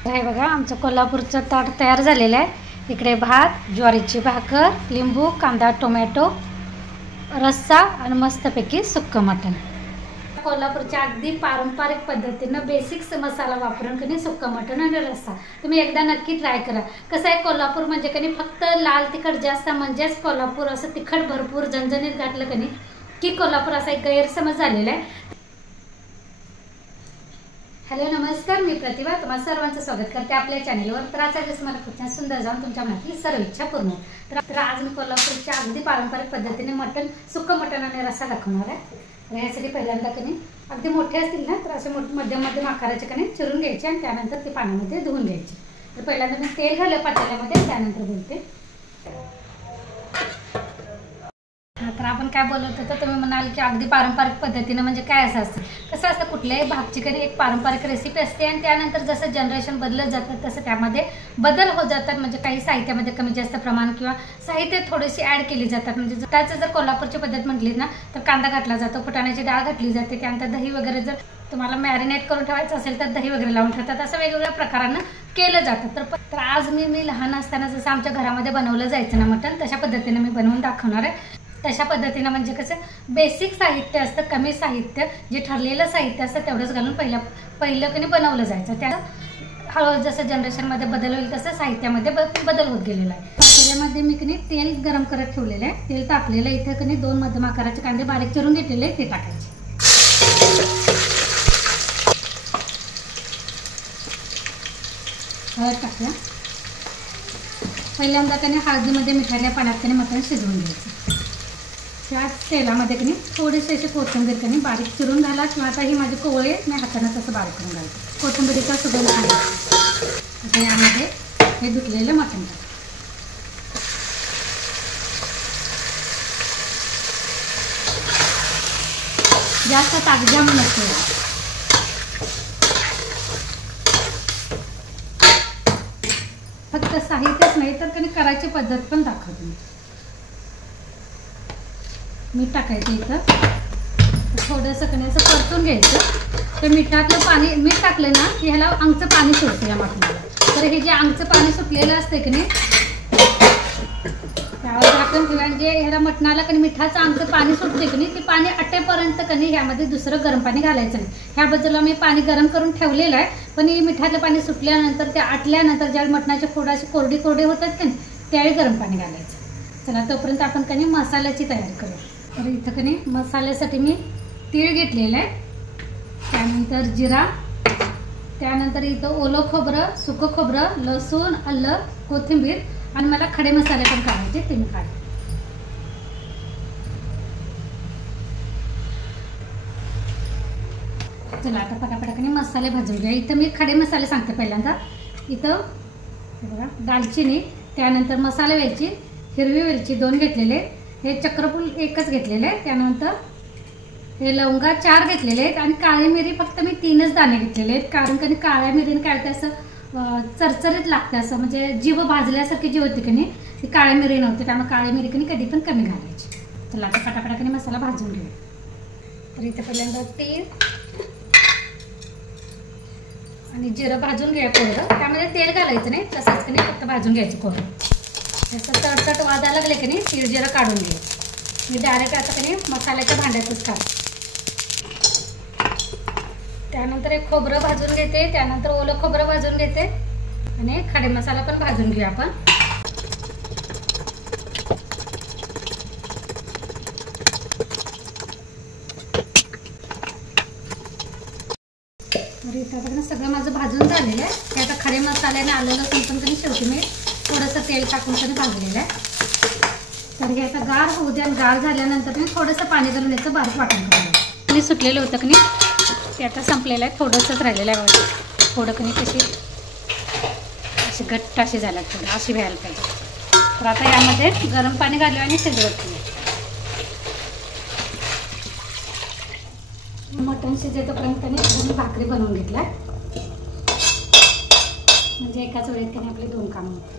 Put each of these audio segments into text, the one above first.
हे बघा आमचं कोल्हापूरचं ताट तयार झालेलं आहे। इकडे भात, ज्वारीची भाकर, लिंबू, कांदा, टोमॅटो, रस्सा आणि मस्तपैकी सुक्कं मटण। कोल्हापूरच्या अगदी पारंपरिक पद्धतीनं बेसिक्स मसाला वापरून कणी सुक्कं मटण आणि रस्सा तुम्ही एकदा नक्की ट्राय करा। कसं आहे कोल्हापूर म्हणजे कणी फक्त लाल तिखट जास्त म्हणजेच कोल्हापूर असं तिखट भरपूर झणझणीत घातलं कणी की कोल्हापूर असा एक गैरसमज झालेला आहे। हॅलो नमस्कार, मी प्रतिभा तुम्हाला सर्वांचं स्वागत करते आपल्या चॅनलवर। तर आजच्या दिवस मला खूप सुंदर जाऊन तुमच्या मनातली सर्व इच्छा पूर्ण। तर आज मी कोल्हापूरच्या अगदी पारंपरिक पद्धतीने मटण सुक्कं मटण आणि रस्सा दाखवणार आहे। तर यासाठी पहिल्यांदा कणी अगदी मोठे असतील ना तर असे मध्यम आकाराचे कणी चिरून घ्यायचे आणि त्यानंतर ते पाण्यामध्ये धुवून घ्यायचे। तर पहिल्यांदा मी तेल घालून पातेल्यामध्ये त्यानंतर बोलते। तर आपण काय बोलत होतो तुम्ही म्हणाल की अगदी पारंपरिक पद्धतीने म्हणजे काय असतं, कसं असतं कुठल्याही भागची कधी एक पारंपरिक रेसिपी असते आणि त्यानंतर जसं जनरेशन बदलत जातं तसं त्यामध्ये बदल होत जातात। म्हणजे काही साहित्यामध्ये कमी जास्त प्रमाण किंवा साहित्य थोडीशी ॲड केली जातात। म्हणजे त्याचं जर कोल्हापूरची पद्धत म्हटली ना तर कांदा घातला जातो, फुटाण्याची डाळ घातली जाते, त्यानंतर दही वगैरे जर तुम्हाला मॅरिनेट करून ठेवायचं असेल तर दही वगैरे लावून ठेवतात। असं वेगवेगळ्या प्रकारानं केलं जातं। तर आज मी लहान असताना जसं आमच्या घरामध्ये बनवलं जायचं ना मटण तशा पद्धतीने मी बनवून दाखवणार आहे। तशा पद्धतीने म्हणजे कसं बेसिक साहित्य असतं, कमी साहित्य जे ठरलेलं साहित्य असतं तेवढंच घालून पहिलं कणी बनवलं जायचं। त्या हळूहळू जसं जनरेशनमध्ये बदल होईल तसं साहित्यामध्ये बदल होत गेलेला आहे। त्याच्यामध्ये मी कणी तेल गरम करत ठेवलेलं आहे। तेल तापलेलं इथं कणी 2 मध्यम आकाराचे कांदे बारीक चिरून घेतलेले ते टाकायचे। हळद टाकूया। पहिल्यांदा कणी हळदीमध्ये मिठाच्या पाण्यात कणी मटण शिजवून घ्यायचं। त्याच तेलामध्ये कणी थोडीशी अशी कोथिंबीर कणी बारीक चिरून घाला किंवा आता ही माझी कोवळी मी हाताने तसं बारीक करून घालते। कोथिंबीरीचा सुगंध आहे। आता यामध्ये हे धुतलेलं मटण टाका। जास्त ताकजाम नसतो, फक्त साहित्यच नाही तर कणी करायची पद्धत पण दाखवते मी। मीठ टाकायचं इथं थोडंसं कणी असं परतून घ्यायचं। तर मिठातलं पाणी मीठ टाकलं ना की ह्याला अंगचं पाणी सुटतं या मटणाला। तर हे जे अंगचं पाणी सुटलेलं असते की नाही त्यावर झाकण ठेवा। जे ह्याला मटणाला कणी मिठाचं अंगचं पाणी सुटते की नाही ते पाणी आटेपर्यंत कणी ह्यामध्ये दुसरं गरम पाणी घालायचं नाही। ह्या बाजूला मी पाणी गरम करून ठेवलेलं आहे, पण हे मिठातलं पाणी सुटल्यानंतर ते आटल्यानंतर ज्यावेळी मटणाचे फोडं असे कोरडी होतात की नाही त्यावेळी गरम पाणी घालायचं। चला तोपर्यंत आपण कणी मसाल्याची तयारी करूया। तर इथं कणी मसाल्यासाठी मी तीळ घेतलेलं आहे, त्यानंतर जिरा, त्यानंतर इथं ओलं खोबरं, सुकं खोबरं, लसूण, आलं, कोथिंबीर आणि मला खडे मसाले पण काढायचे ते मी काढते। चला आता पटापटाने मसाले भाजून घ्या। इथं मी खडे मसाले सांगते। पहिल्यांदा इथं बघा दालचिनी, त्यानंतर मसाला वेलची, हिरवी वेलची 2 घेतलेले, हे चक्रफूल 1च घेतलेले, त्यानंतर हे लवंगा 4 घेतलेले आहेत आणि काळी मिरी फक्त मी 3च दाणे घेतलेले आहेत। कारण की काळ्या मिरीने काय होतं असं चरचरीत लागतं, असं म्हणजे जीव भाजल्यासारखी जी होती की नाही ती काळ्या मिरी नव्हती, त्यामुळे काळी मिरी कणी कधी पण कमी घालायची। चला आता पटापटाने मसाला भाजून घेऊया। तर इथं पहिल्यांदा तेल आणि जिरं भाजून घ्या कोरडं, त्यामध्ये तेल घालायचं नाही, तसंच कणी फक्त भाजून घ्यायचं कोरडं। जसं तडतड वाजायला लागले की नाही तीळ जिरं काढून घ्यायचं। मी डायरेक्ट आता कणी मसाल्याच्या भांड्यातच काढते। त्यानंतर एक खोबरं भाजून घेते, त्यानंतर ओलं खोबरं भाजून घेते आणि खडे मसाला पण भाजून घेऊया आपण। तर इथं आता सगळं माझं भाजून झालेलं आहे। ते आता खडे मसाल्याने आलं लसूण पण कधी शेवटी मी थोडंसं तेल टाकून कधी भाजलेलं आहे। तर हे आता गार होऊ द्या। गार झाल्यानंतर मी थोडंसं पाणी घालून याचं बारीक वाटण करायचं। पाणी सुटलेलं होतं की नाही ते आता संपलेलं आहे, थोडंसंच राहिलेलं आहे। थोडं कणी कशी अशी घट्ट अशी झाला थोडं अशी व्हायला पाहिजे। तर आता यामध्ये गरम पाणी घालूया आणि शिजवत घेऊया। मटण शिजेपर्यंत कणी भाकरी बनवून घेतल्या, म्हणजे एकाच वेळेत कणी आपली 2 कामं होतात।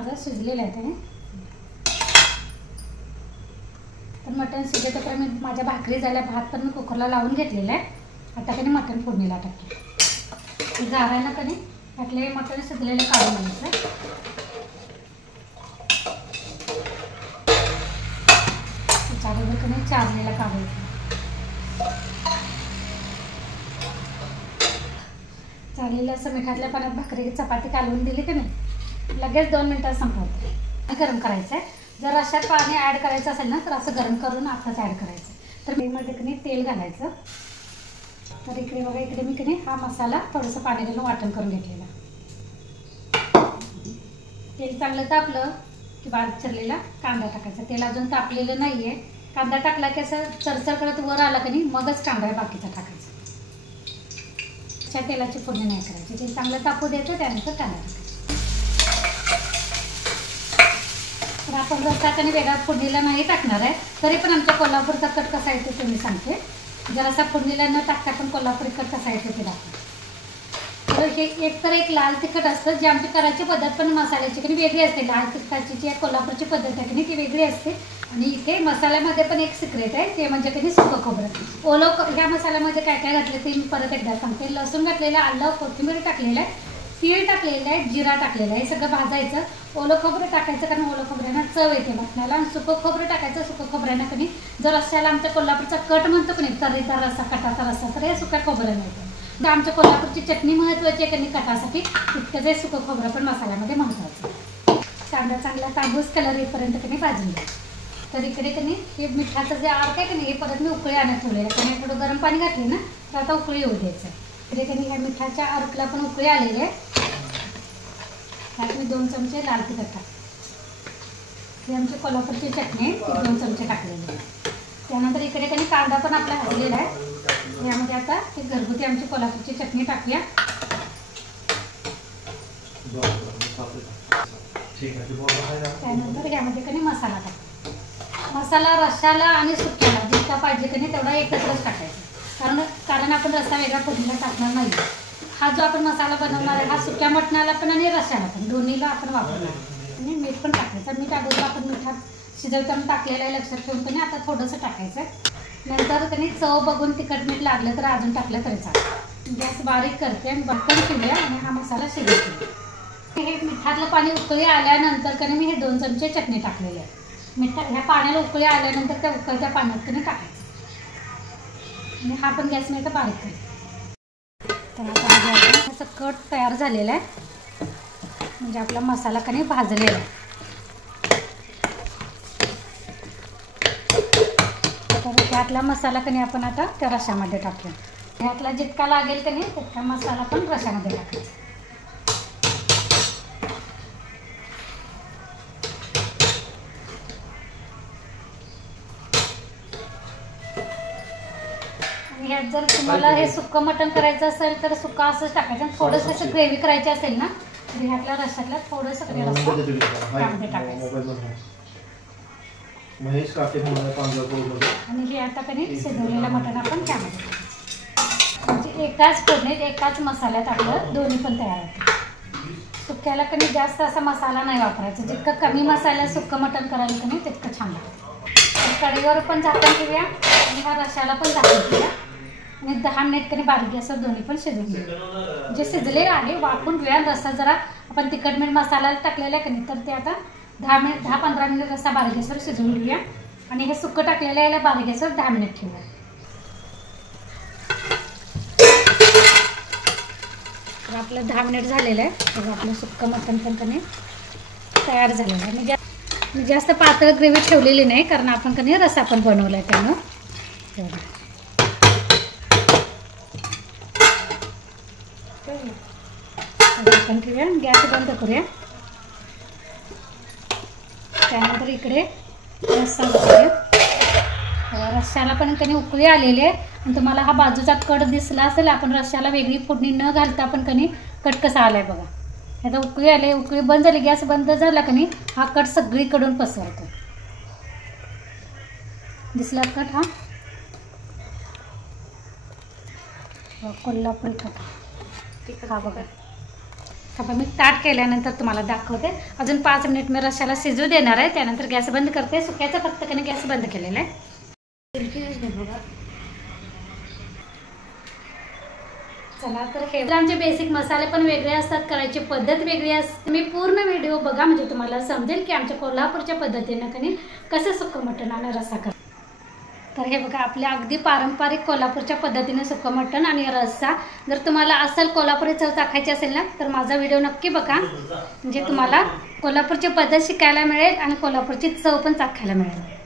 माझं शिजलेलं आहे त्याने. तर मटण शिजत तर मी माझ्या भाकरी झाल्या, भात पण मी कुकरला लावून घेतलेला आहे. आता कधी मटण फोडणीला टाकले जारायला कधी टाकले मटण शिजलेले काढून घ्यायचं. त्याच्याबरोबर कधी चारलेला काढायचं. चालेलं असं मिठातल्या पाण्यात भाकरी चपाती कालवून दिली की नाही लगेच 2 मिनिटात संपवते. गरम करायचं आहे. जर अशात पाणी ॲड करायचं असेल ना तर असं गरम करून आताच ॲड करायचं. तर मी मध्ये कधी तेल घालायचं. तर इकडे बघा, इकडे मी कधी हा मसाला थोडंसं पाणी घालून वाटण करून घेतलेला. तेल चांगलं तापलं की बारीक चिरलेला कांदा टाकायचा. तेल अजून तापलेलं नाही आहे. कांदा टाकला की असं चरचर करत वर आला की नाही मगच कांदा बाकीचा टाकायचा. तेलाची फोडणी नाही करायची. ते चांगलं तापू द्यायचं, त्यानंतर कांदा टाकायचा. तर आपण रस्सा कधी वेगळा फोडणीला नाही टाकणार आहे. तरी पण आमच्या कोल्हापूरचा कट कसा येतो ते मी सांगते. जर असा फोडणीला न टाकता पण कोल्हापुरी कट कसा येतो ते दाखवते. तर हे एक लाल तिखट असतं, जे आमची करायची पद्धत पण मसाल्याची कधी वेगळी असते. लाल तिखटाची जी कोल्हापूरची पद्धत आहे की ती वेगळी असते. आणि इथे मसाल्यामध्ये पण एक सिक्रेट आहे, ते म्हणजे कधी सुकं खोबरं. ह्या मसाल्यामध्ये काय काय घातलं ते मी परत एकदा सांगते. लसूण घातलेलं, आलं, कोथिंबीर टाकलेलं आहे, तीळ टाकलेलं आहे, जिरा टाकलेलं आहे. हे सगळं भाजायचं. ओलं खोबरं टाकायचं कारण ओलं खोबऱ्यानं चव येते मटणाला. आणि सुकं खोबरं टाकायचं. सुकं खोबऱ्यानं कधी जर रस्स्याला आमच्या कोल्हापूरचा कट म्हणतो की नाही, तर्रीचा रस्सा, कटाचा रस्सा, तर हे सुक्या खोबरं मिळतं. तर आमच्या कोल्हापूरची चटणी महत्त्वाची आहे कधी कटासाठी, तितकंच हे सुकं खोबरं पण मसाल्यामध्ये महत्त्वाचं. कांदा चांगला तांबूस कलर येईपर्यंत कधी भाजून घ्या. तर इकडे कधी हे मिठाचं जे अर्क आहे की नाही हे परत मी उकळी आणत ठेवलेलं आहे. कारण थोडं गरम पाणी घातले ना तर आता उकळी येऊ द्यायचं. इकडे कधी ह्या मिठाच्या अर्कला पण उकळी आलेली आहे. त्यात मी 2 चमचे लाल तिखट टाकते. ही आमची कोल्हापूरची चटणी आहे, 2 चमचे टाकलेले. त्यानंतर इकडे कधी कांदा पण आपला भाजलेला आहे. यामध्ये आता ही घरगुती आमची कोल्हापूरची चटणी टाकूया. त्यानंतर यामध्ये कधी मसाला टाकतो. मसाला रश्शाला आणि सुक्याला जितका पाहिजे की नाही तेवढा एकत्रच टाकायचा. कारण आपण रस्सा वेगळा फोडणीला टाकणार नाही. हा जो आपण मसाला बनवणार आहे हा सुक्या मटणाला पण आणि रश्शाला पण दोन्हीला आपण वापरणार. आणि मीठ पण टाकायचं. मीठ अगोदर आपण मिठात शिजवताना टाकलेलं आहे लक्षात ठेवून कधी आता थोडंसं टाकायचं. नंतर कधी चव बघून तिखट मीठ लागलं तर अजून टाकलं तरी चालेल. गॅस बारीक करते आणि बटकन ठेवूया आणि हा मसाला शिजवते. हे मिठातलं पाणी उकळी आल्यानंतर कधी मी हे 2 चमचे चटणी टाकलेली आहे. ह्या पाण्याला उकळी आल्यानंतर त्या उकळत्या पाण्यात कधी टाकायचं. आणि हा पण गॅस मी आता बारीक करते. तर आता असं कट तयार झालेला आहे, म्हणजे आपला मसाला कधी भाजलेला आहे. तर ह्यातला मसाला कधी आपण आता त्या रश्शामध्ये टाकूया. ह्यातला जितका लागेल कधी तितका मसाला पण रश्शामध्ये टाकायचा. ह्यात जर तुम्हाला हे सुक्कं मटण करायचं असेल तर सुक्का असंच टाकायचं. थोडंसं असं ग्रेव्ही करायची असेल ना तर ह्यातल्या रश्शातला थोडंसं त्यामध्ये टाकायचं. आणि हे आता कधी शिजवलेलं मटण आपण त्यामध्ये टाकायचं. म्हणजे एकाच फोडणीत एकाच मसाल्यात आपलं दोन्ही पण तयार होतं. सुक्याला कधी जास्त असा मसाला नाही वापरायचा. जितकं कमी मसाला सुक्कं मटण करायला कधी तितकं छान लागतं. कढईवर पण झाकण ठेवूया आणि ह्या रश्शाला पण झाकण ठेवूया. आणि 10 मिनिट कधी बारीक गॅसवर दोन्ही पण शिजवून घेऊया. जे शिजलेलं आहे वाफून घेऊया. रस्सा जरा आपण तिखट मीठ मसाला टाकलेला आहे की नाही तर ते आता 10-15 मिनिट रस्सा बारीक गॅसवर शिजवून घेऊया. आणि हे सुक्कं टाकलेलं याला बारीक गॅसवर 10 मिनिट ठेवूया. तर आपलं 10 मिनिट झालेलं आहे. तर आपलं सुक्कं मटण पण कधी तयार झालेलं आहे. मी जास्त पातळ ग्रेव्ही ठेवलेली नाही कारण आपण कधी रस्सा पण बनवला आहे त्यानं. आपण ठेवूया. गॅस बंद करूया. त्यानंतर इकडे रस्सा उकळूया. रश्शाला पण कधी उकळी आलेली आहे. आणि तुम्हाला हा बाजूचा कट दिसला असेल. आपण रश्शाला वेगळी फोडणी न घालता पण कधी कट कसा आलाय बघा. आता उकळी आले, उकळी बंद झाली, गॅस बंद झाला का नाही हा कट सगळीकडून पसरतो. दिसला कट हा कोल्हापुरी कट हा बघा आता मी ताट केल्यानंतर तुम्हाला दाखवते. अजून 5 मिनिट मी रश्श्याला शिजू देणार आहे. त्यानंतर गॅस बंद करते. सुक्याचा फक्त कधी गॅस बंद केलेला आहे. चला तर हे आमचे बेसिक मसाले पण वेगळे असतात, करायची पद्धत वेगळी असते. तुम्ही पूर्ण व्हिडिओ बघा म्हणजे तुम्हाला समजेल की आमच्या कोल्हापूरच्या पद्धतीने कणी कसं सुक्कं मटण आणि रस्सा कर. तर हे बघा आपल्या अगदी पारंपरिक कोल्हापूरच्या पद्धतीने सुक्कं मटण आणि रस्सा. जर तुम्हाला असेल कोल्हापुरी चव चाखायची असेल ना तर माझा व्हिडिओ नक्की बघा, म्हणजे तुम्हाला कोल्हापूरची पद्धत शिकायला मिळेल आणि कोल्हापूरची चव पण चाखायला मिळेल.